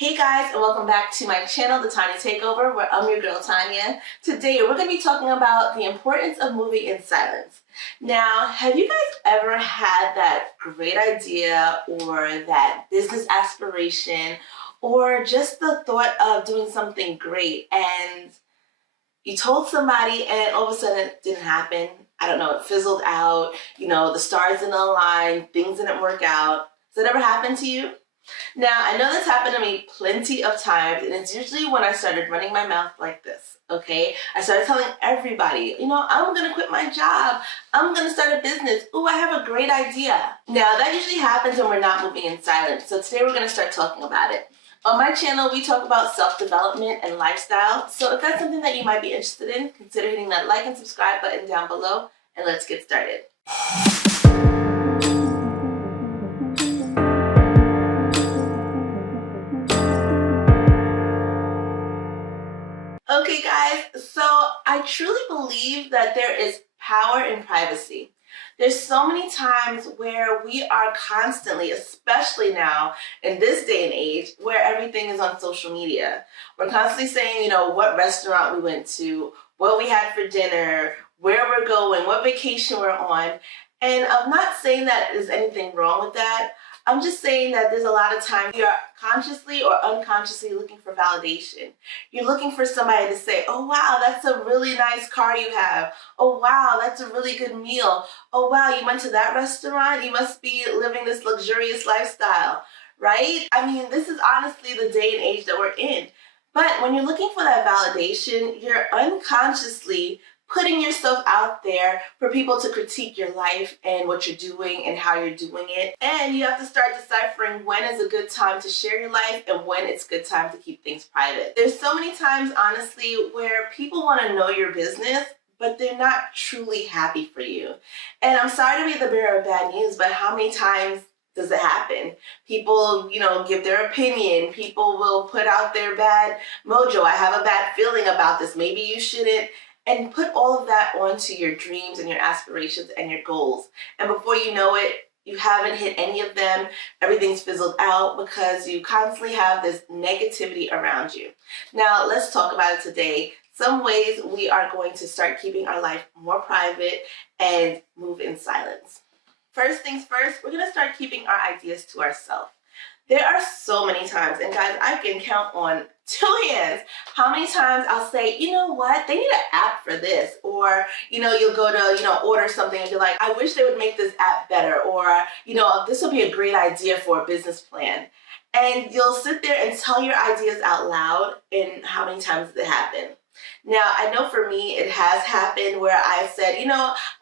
Hey guys, and welcome back to my channel, the Tanya Takeover, where I'm your girl Tanya. Today we're going to be talking about the importance of moving in silence. Now, have you guys ever had that great idea or that business aspiration or just the thought of doing something great and you told somebody and all of a sudden it didn't happen? I don't know, it fizzled out, the stars didn't align, things didn't work out. Has that ever happened to you? Now, I know that's happened to me plenty of times, and it's usually when I started running my mouth like this, okay? I started telling everybody, I'm gonna quit my job. I'm gonna start a business. Ooh, I have a great idea. Now, that usually happens when we're not moving in silence, so today we're gonna start talking about it. On my channel, we talk about self-development and lifestyle, so if that's something that you might be interested in, consider hitting that like and subscribe button down below, and let's get started. Okay guys, so I truly believe that there is power in privacy. There's so many times where we are constantly, especially now in this day and age, where everything is on social media. We're constantly saying, what restaurant we went to, what we had for dinner, where we're going, what vacation we're on. And I'm not saying that there's anything wrong with that. I'm just saying that there's a lot of times you're consciously or unconsciously looking for validation. You're looking for somebody to say, oh wow, that's a really nice car you have. Oh wow, that's a really good meal. Oh wow, you went to that restaurant? You must be living this luxurious lifestyle, right? I mean, this is honestly the day and age that we're in. But when you're looking for that validation, you're unconsciously putting yourself out there for people to critique your life and what you're doing and how you're doing it. And you have to start deciphering when is a good time to share your life and when it's a good time to keep things private. There's so many times, honestly, where people want to know your business, but they're not truly happy for you. And I'm sorry to be the bearer of bad news, but how many times does it happen? People, give their opinion. People will put out their bad mojo. I have a bad feeling about this. Maybe you shouldn't. And put all of that onto your dreams and your aspirations and your goals. And before you know it, you haven't hit any of them. Everything's fizzled out because you constantly have this negativity around you. Now, let's talk about it today. Some ways we are going to start keeping our life more private and move in silence. First things first, we're going to start keeping our ideas to ourselves. There are so many times, and guys, I can count on two hands how many times I'll say, you know what, they need an app for this. Or, you'll go to, order something and be like, I wish they would make this app better. Or, this would be a great idea for a business plan. And you'll sit there and tell your ideas out loud, and how many times does it happen? Now, I know for me, it has happened where I said,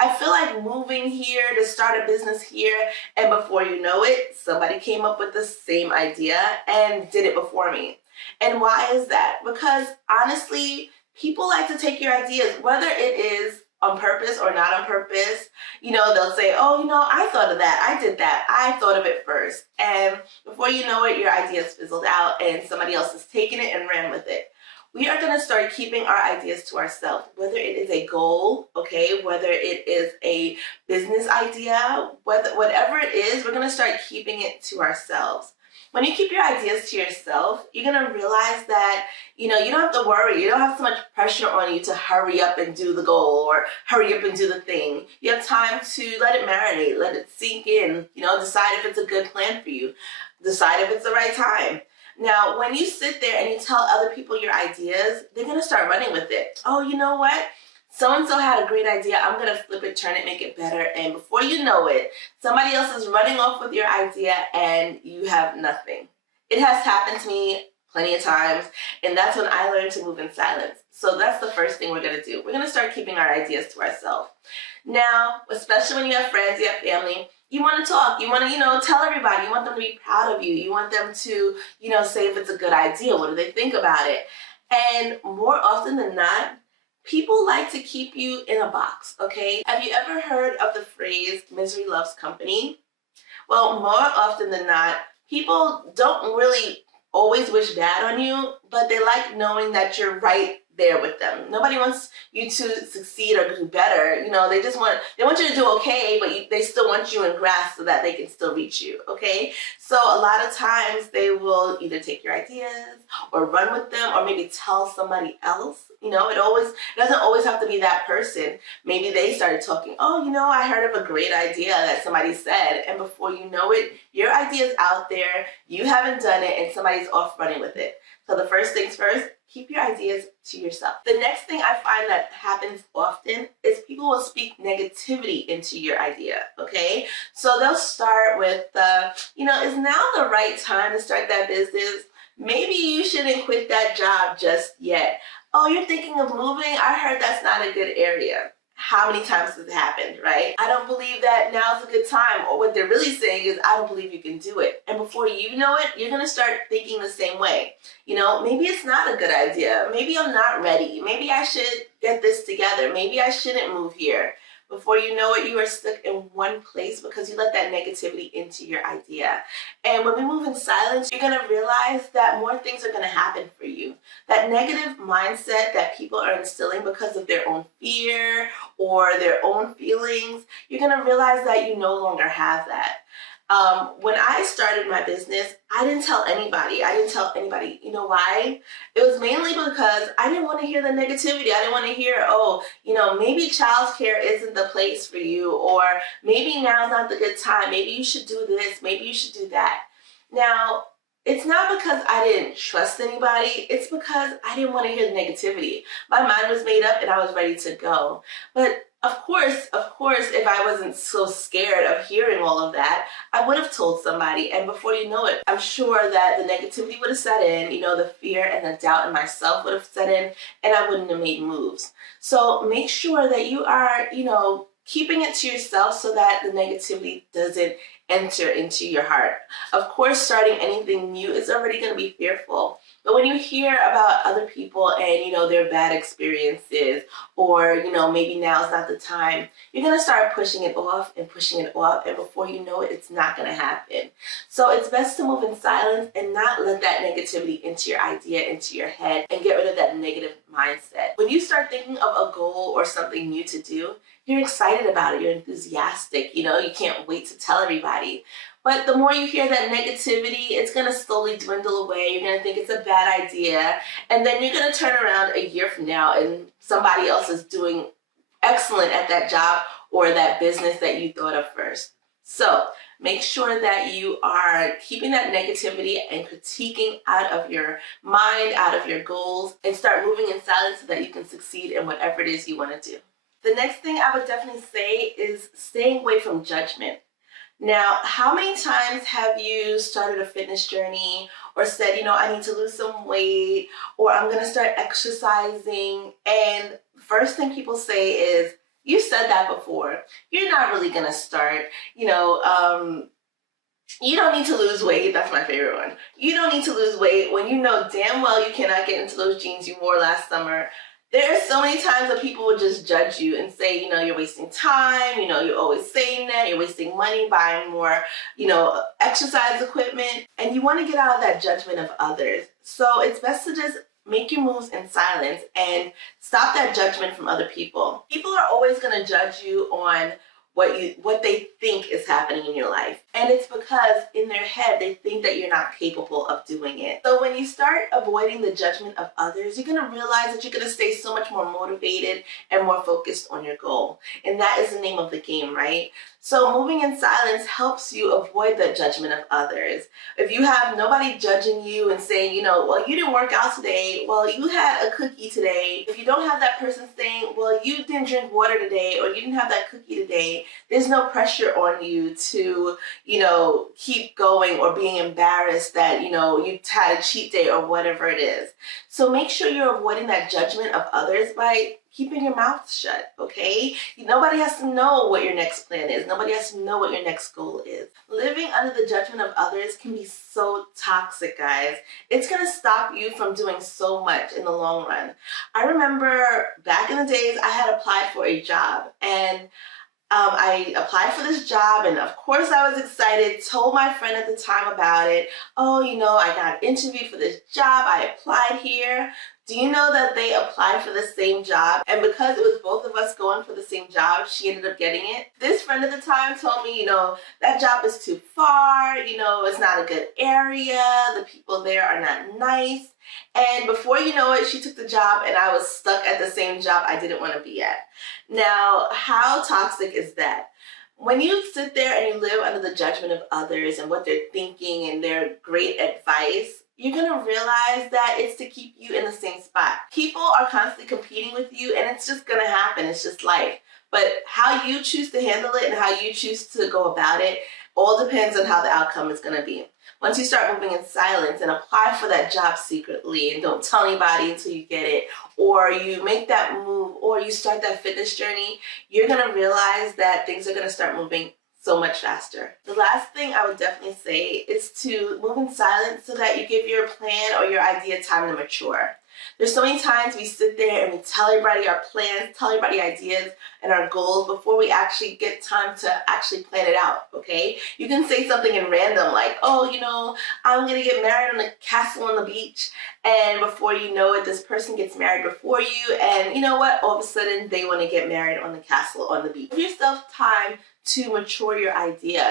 I feel like moving here to start a business here. And before you know it, somebody came up with the same idea and did it before me. And why is that? Because honestly, people like to take your ideas, whether it is on purpose or not on purpose. They'll say, oh, I thought of that. I did that. I thought of it first. And before you know it, your idea's fizzled out and somebody else has taken it and ran with it. We are going to start keeping our ideas to ourselves, whether it is a goal, okay, whether it is a business idea, whatever it is, we're going to start keeping it to ourselves. When you keep your ideas to yourself, you're going to realize that, you don't have to worry. You don't have so much pressure on you to hurry up and do the goal or hurry up and do the thing. You have time to let it marinate, let it sink in, decide if it's a good plan for you, decide if it's the right time. Now, when you sit there and you tell other people your ideas, they're going to start running with it. Oh, you know what? So-and-so had a great idea. I'm going to flip it, turn it, make it better. And before you know it, somebody else is running off with your idea and you have nothing. It has happened to me plenty of times, and that's when I learned to move in silence. So that's the first thing we're going to do. We're going to start keeping our ideas to ourselves. Now, especially when you have friends, you have family, you want to talk, you want to, tell everybody, you want them to be proud of you, you want them to, say if it's a good idea, what do they think about it? And more often than not, people like to keep you in a box, okay? Have you ever heard of the phrase, misery loves company? Well, more often than not, people don't really always wish bad on you, but they like knowing that you're right there with them. Nobody wants you to succeed or do better. You know, they want you to do okay, but they still want you in grasp so that they can still reach you, okay? So a lot of times they will either take your ideas or run with them or maybe tell somebody else. You know, it doesn't always have to be that person. Maybe they started talking, oh, you know, I heard of a great idea that somebody said, and before you know it, your idea's out there, you haven't done it, and somebody's off running with it. So the first things first, keep your ideas to yourself. The next thing I find that happens often is people will speak negativity into your idea, okay? So they'll start with, you know, is now the right time to start that business? Maybe you shouldn't quit that job just yet. Oh, you're thinking of moving? I heard that's not a good area. How many times has it happened, right? I don't believe that now's a good time. Or what they're really saying is, I don't believe you can do it. And before you know it, you're gonna start thinking the same way. You know, maybe it's not a good idea. Maybe I'm not ready. Maybe I should get this together. Maybe I shouldn't move here. Before you know it, you are stuck in one place because you let that negativity into your idea. And when we move in silence, you're gonna realize that more things are gonna happen for you. That negative mindset that people are instilling because of their own fear or their own feelings, you're gonna realize that you no longer have that. When I started my business, I didn't tell anybody. You know why? It was mainly because I didn't want to hear the negativity. I didn't want to hear, oh, you know, maybe childcare isn't the place for you, or maybe now's not the good time. Maybe you should do this. Maybe you should do that. Now, it's not because I didn't trust anybody. It's because I didn't want to hear the negativity. My mind was made up and I was ready to go. But of course, if I wasn't so scared of hearing all of that, I would have told somebody. And before you know it, I'm sure that the negativity would have set in, you know, the fear and the doubt in myself would have set in, and I wouldn't have made moves. So make sure that you are, you know, keeping it to yourself so that the negativity doesn't enter into your heart. Of course, starting anything new is already going to be fearful. But when you hear about other people and, you know, their bad experiences, or, you know, maybe now's not the time, you're going to start pushing it off, and before you know it, it's not going to happen. So it's best to move in silence and not let that negativity into your idea, into your head, and get rid of that negative mindset. When you start thinking of a goal or something new to do, you're excited about it, you're enthusiastic, you know, you can't wait to tell everybody. But the more you hear that negativity, it's going to slowly dwindle away. You're going to think it's a bad idea. And then you're going to turn around a year from now and somebody else is doing excellent at that job or that business that you thought of first. So make sure that you are keeping that negativity and critiquing out of your mind, out of your goals, and start moving in silence so that you can succeed in whatever it is you want to do. The next thing I would definitely say is staying away from judgment. Now, how many times have you started a fitness journey or said, you know, I need to lose some weight, or I'm going to start exercising, and first thing people say is, you said that before. You're not really going to start, you know, you don't need to lose weight. That's my favorite one. You don't need to lose weight when you know damn well you cannot get into those jeans you wore last summer. There are so many times that people will just judge you and say, you know, you're wasting time, you know, you're always saying that, you're wasting money buying more, you know, exercise equipment, and you want to get out of that judgment of others. So it's best to just make your moves in silence and stop that judgment from other people. People are always going to judge you on what they think is happening in your life. And it's because in their head, they think that you're not capable of doing it. So when you start avoiding the judgment of others, you're gonna realize that you're gonna stay so much more motivated and more focused on your goal. And that is the name of the game, right? So moving in silence helps you avoid the judgment of others. If you have nobody judging you and saying, you know, well, you didn't work out today, well, you had a cookie today. If you don't have that person saying, well, you didn't drink water today, or you didn't have that cookie today, there's no pressure on you to, you know, keep going or being embarrassed that, you know, you had a cheat day or whatever it is. So make sure you're avoiding that judgment of others by keeping your mouth shut, okay? Nobody has to know what your next plan is. Nobody has to know what your next goal is. Living under the judgment of others can be so toxic, guys. It's gonna stop you from doing so much in the long run. I remember back in the days, I had applied for a job, and I applied for this job, and of course I was excited, told my friend at the time about it. Oh, you know, I got interviewed for this job, I applied here. Do you know that they applied for the same job, and because it was both of us going for the same job, she ended up getting it? This friend at the time told me, that job is too far, it's not a good area, the people there are not nice. And before you know it, she took the job and I was stuck at the same job I didn't want to be at. Now, how toxic is that? When you sit there and you live under the judgment of others and what they're thinking and their great advice, you're going to realize that it's to keep you in the same spot. People are constantly competing with you, and it's just going to happen. It's just life. But how you choose to handle it and how you choose to go about it all depends on how the outcome is going to be. Once you start moving in silence and apply for that job secretly and don't tell anybody until you get it, or you make that move, or you start that fitness journey, you're going to realize that things are going to start moving so much faster. The last thing I would definitely say is to move in silence so that you give your plan or your idea time to mature. There's so many times we sit there and we tell everybody our plans, tell everybody ideas and our goals before we actually get time to actually plan it out, okay? You can say something in random like, oh, I'm going to get married on a castle on the beach. And before you know it, this person gets married before you. And you know what? All of a sudden, they want to get married on the castle on the beach. Give yourself time to mature your idea.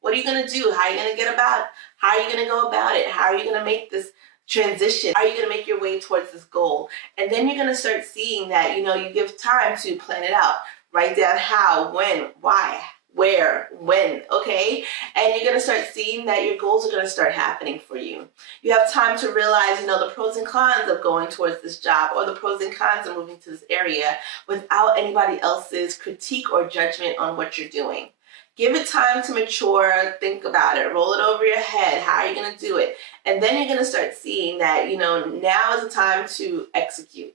What are you going to do? How are you going to get about it? How are you going to go about it? How are you going to make this transition? How are you going to make your way towards this goal? And then you're going to start seeing that, you give time to plan it out. Write down how, when, why, where, when, okay? And you're going to start seeing that your goals are going to start happening for you. You have time to realize, the pros and cons of going towards this job or the pros and cons of moving to this area without anybody else's critique or judgment on what you're doing. Give it time to mature, think about it, roll it over your head. How are you going to do it? And then you're going to start seeing that, now is the time to execute.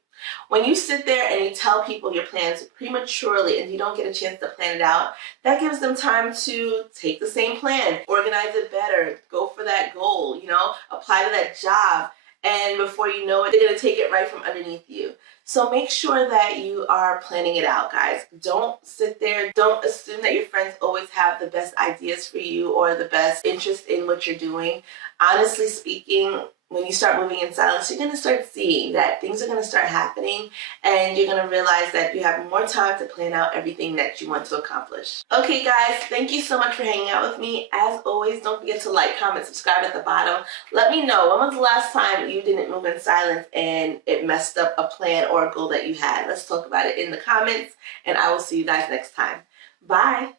When you sit there and you tell people your plans prematurely and you don't get a chance to plan it out, that gives them time to take the same plan, organize it better, go for that goal, apply to that job. And before you know it, they're going to take it right from underneath you. So make sure that you are planning it out, guys. Don't sit there. Don't assume that your friends always have the best ideas for you or the best interest in what you're doing. Honestly speaking, when you start moving in silence, you're going to start seeing that things are going to start happening, and you're going to realize that you have more time to plan out everything that you want to accomplish. Okay, guys, thank you so much for hanging out with me. As always, don't forget to like, comment, subscribe at the bottom. Let me know, when was the last time you didn't move in silence and it messed up a plan or a goal that you had? Let's talk about it in the comments, and I will see you guys next time. Bye.